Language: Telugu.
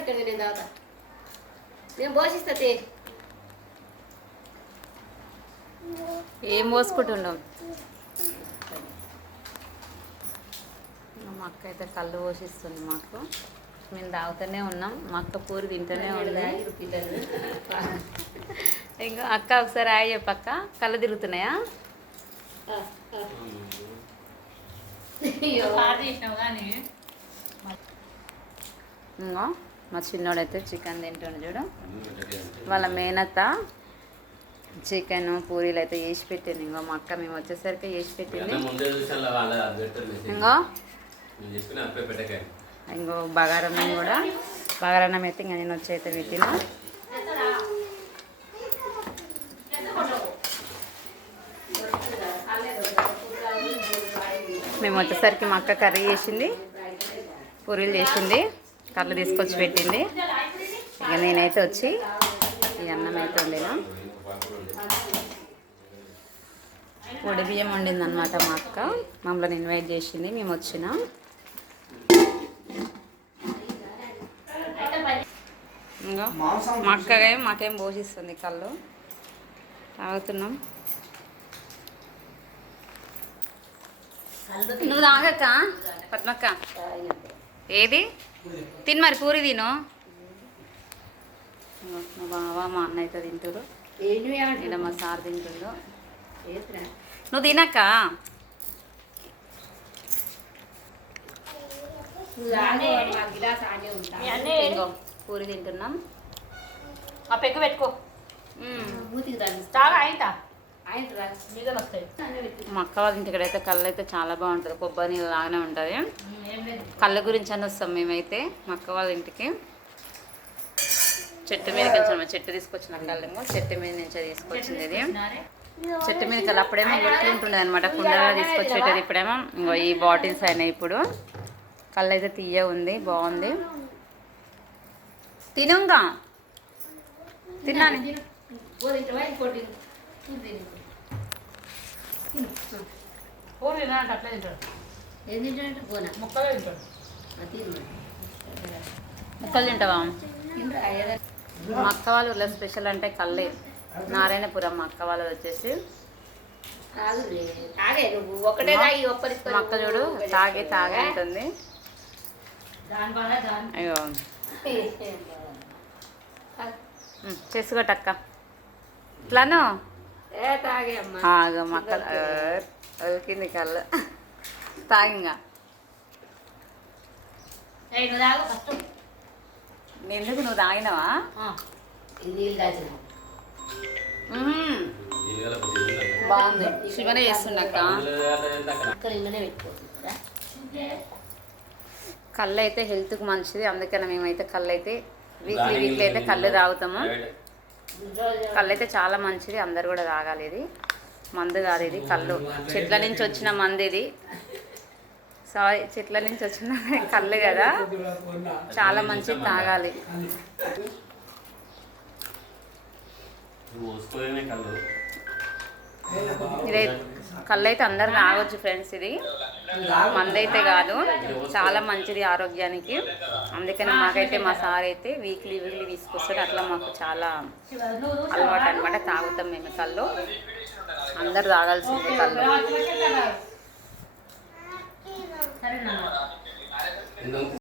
ఇక్కడ నేను తాగుతా నేను పోషిస్తా ఏం పోసుకుంటుండం మా అక్క అయితే కళ్ళు పోషిస్తుంది మాకు. మేము తాగుతూనే ఉన్నాం. మా అక్క పూరి తింటూనే ఉంది. ఇంకా అక్క ఒకసారి ఆయ చెప్పక్క కళ్ళు తిరుగుతున్నాయా? ఆ, ఆ. ఇంకో. మా చిన్నోడైతే చికెన్ తింటుండు చూడు. వాళ్ళ మేనత్త చికెన్ పూరీలు అయితే వేసి పెట్టింది ఇంకో మా అక్క మేము వచ్చేసరికి వేసి పెట్టింది. ఇంకో ఇంకో బగారన్నం కూడా. బగారన్నం అయితే ఇంకా నేను వచ్చి అయితే పెట్టిన. మేము వచ్చేసరికి మా అక్క కర్రీ చేసింది పూరీలు చేసింది. కళ్ళు తీసుకొచ్చి పెట్టింది. ఇక నేనైతే వచ్చి ఈ అన్నం అయితే వండినా. పొడి బియ్యం వండింది అనమాట మా అక్క. మమ్మల్ని ఇన్వైట్ చేసింది మేము వచ్చినాం. ఇంకా మా అక్కగా మాకేం పోషిస్తుంది కళ్ళు. తాగుతున్నాం. నువ్వు తాగక్క? పద్మక్క? ఏది? తిని మరి పూరి తిను. మా బావ మా అన్న అయితే తింటుడు? ఇక్కడ మా సార్ తింటుండు? నువ్వు తినక్క? పూరి తింటున్నాం. ఆ పెగ్గు పెట్టుకో. అయిందా. మా అక్క వాళ్ళ ఇంటికి అయితే కళ్ళు అయితే చాలా బాగుంటుంది. కొబ్బరి నీళ్ళు లాగానే ఉంటుంది. కళ్ళ గురించి అని వస్తాం మేమైతే మా అక్క వాళ్ళ ఇంటికి. చెట్టు మీద కొంచెం చెట్టు తీసుకొచ్చిన కళ్ళేమో చెట్టు మీద నుంచి తీసుకొచ్చింది ఇది. చెట్టు మీద కళ్ళు అప్పుడేమో గుట్లు ఉంటుండే అనమాట కుండలో తీసుకొచ్చేటది ఇప్పుడేమో. ఇంకో ఈ బాటిల్స్ అయినాయి ఇప్పుడు. కళ్ళు అయితే తీయ ఉంది బాగుంది. తినుగా తిన్నాను అట్లా తింటాడు. ఏం తింటాడంటే పోనా? ముక్కలే తింటాడు. ముక్కలు తింటావా. మా అక్క వాళ్ళ ఊర్లో స్పెషల్ అంటే కళ్ళే నారాయణపురం మా అక్క వాళ్ళది వచ్చేసి. రే. తాగే నువ్వు. ఒక్కటే తాగి ఒప్పరిస్కొని మా అక్క చూడు తాగే. తాగే ఉంటుంది దాని బాగా దాని. అయ్యో. చేసుకోటక్క ఇట్లాను? ఏ తాగే అమ్మా. ఆగ మా అక్క. ఒలికింది కళ్ళు. తాగింగా. ఎందుకు నువ్వు తాగినావా. బాగుంది. శివనే పెట్టుకోకుండా కళ్ళు అయితే హెల్త్కి మంచిది. అందుకని మేమైతే కళ్ళు అయితే వీక్లీ వీక్లీ అయితే కళ్ళు తాగుతాము. కళ్ళు అయితే చాలా మంచిది. అందరు కూడా తాగాలి ఇది. మందు కాదు ఇది కళ్ళు. చెట్ల నుంచి వచ్చిన మందు ఇది. సారీ చెట్ల నుంచి వచ్చిన కళ్ళు కదా. చాలా మంచిది తాగాలి. ఇదే కళ్ళు అయితే అందరు తాగొచ్చు ఫ్రెండ్స్ ఇది. మందైతే కాదు. చాలా మంచిది ఆరోగ్యానికి. అందుకని మాకైతే మా సార్ అయితే వీక్లీ వీక్లీ తీసుకొస్తాడు అట్లా మాకు చాలా అలవాటు అనమాట తాగుతాం మేము కళ్ళు. అందరు తాగాల్సిందే కళ్ళు. సరే నాన్న ఎందుకు